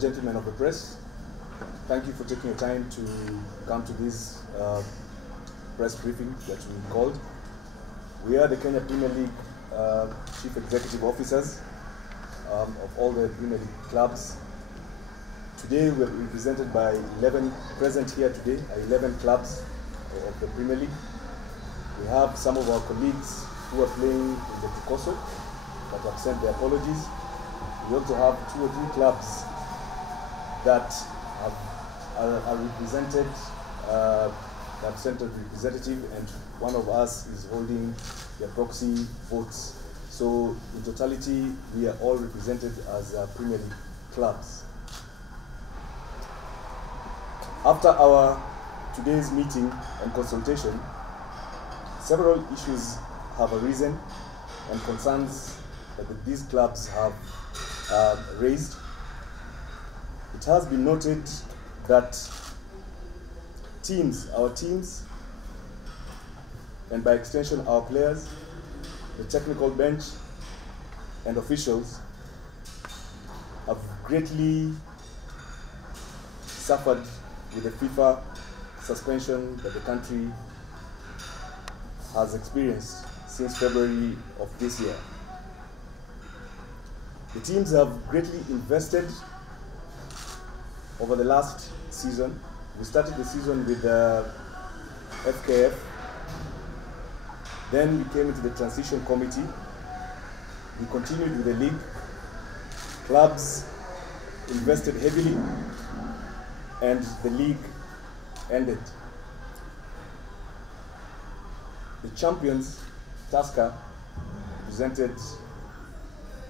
Gentlemen of the press, thank you for taking your time to come to this press briefing that we called. We are the Kenya Premier League Chief Executive Officers of all the Premier League clubs. Today we are represented by 11, present here today are 11 clubs of the Premier League. We have some of our colleagues who are playing in the Tukoso that have sent their apologies. We also have 2 or 3 clubs that are represented, have sent a representative, and one of us is holding the proxy votes. So in totality, we are all represented as Premier League clubs. After our today's meeting and consultation, several issues have arisen and concerns that these clubs have raised. It has been noted that our teams, and by extension our players, the technical bench and officials have greatly suffered with the FIFA suspension that the country has experienced since February of this year. The teams have greatly invested over the last season. We started the season with FKF, then we came into the transition committee, we continued with the league. Clubs invested heavily and the league ended. The champions, Tusker, presented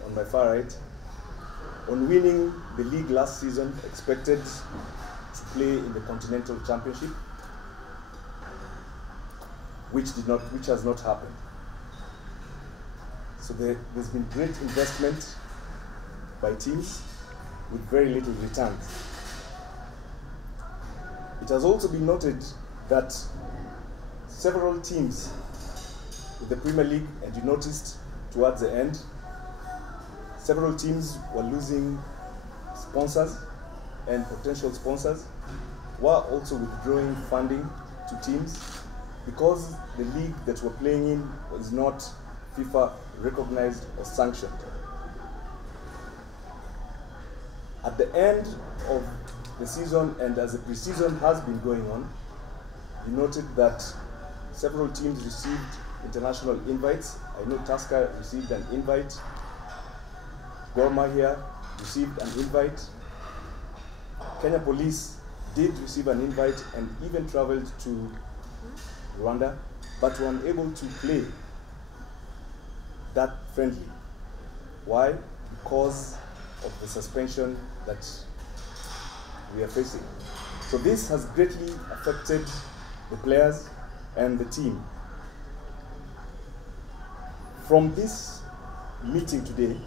on my far right, on winning the league last season, expected to play in the Continental Championship, which has not happened. So there's been great investment by teams with very little returns. It has also been noted that several teams in the Premier League, and you noticed towards the end, several teams were losing sponsors and potential sponsors, were also withdrawing funding to teams because the league that we're playing in was not FIFA recognized or sanctioned. At the end of the season, and as the pre-season has been going on, you noted that several teams received international invites. I know Tusker received an invite, Gor Mahia received an invite, Kenya Police did receive an invite and even traveled to Rwanda, but were unable to play that friendly. Why? Because of the suspension that we are facing. So this has greatly affected the players and the team. From this meeting today,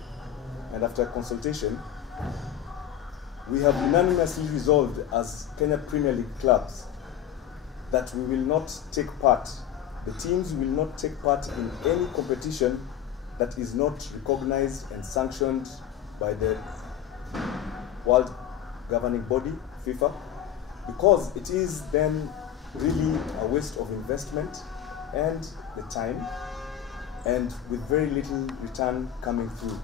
and after consultation, we have unanimously resolved as Kenya Premier League clubs that we will not take part, the teams will not take part in any competition that is not recognized and sanctioned by the World Governing Body, FIFA, because it is then really a waste of investment and the time, and with very little return coming through.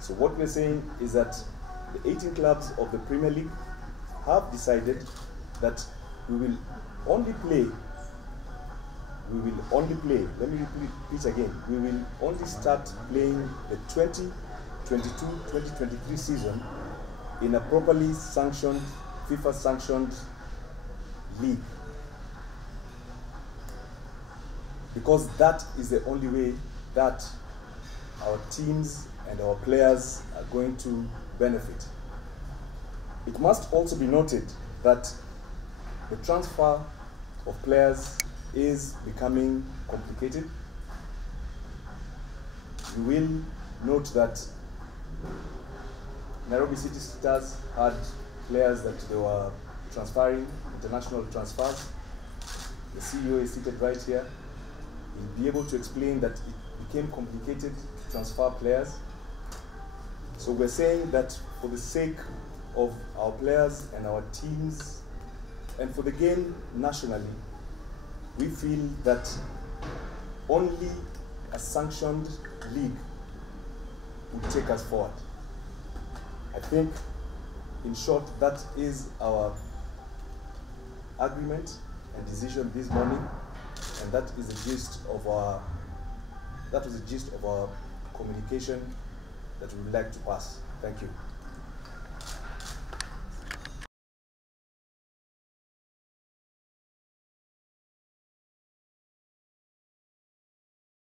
So what we're saying is that the 18 clubs of the Premier League have decided that we will only play, let me repeat again, we will only start playing the 2022-2023 season in a properly sanctioned, FIFA sanctioned league. Because that is the only way that our teams and our players are going to benefit. It must also be noted that the transfer of players is becoming complicated. You will note that Nairobi City Stars had players that they were transferring, international transfers. The CEO is seated right here. He'll be able to explain that it became complicated to transfer players. So we're saying that for the sake of our players and our teams, and for the game nationally, we feel that only a sanctioned league would take us forward. I think, in short, that is our agreement and decision this morning, and that is the gist of our communication that we would like to pass. Thank you.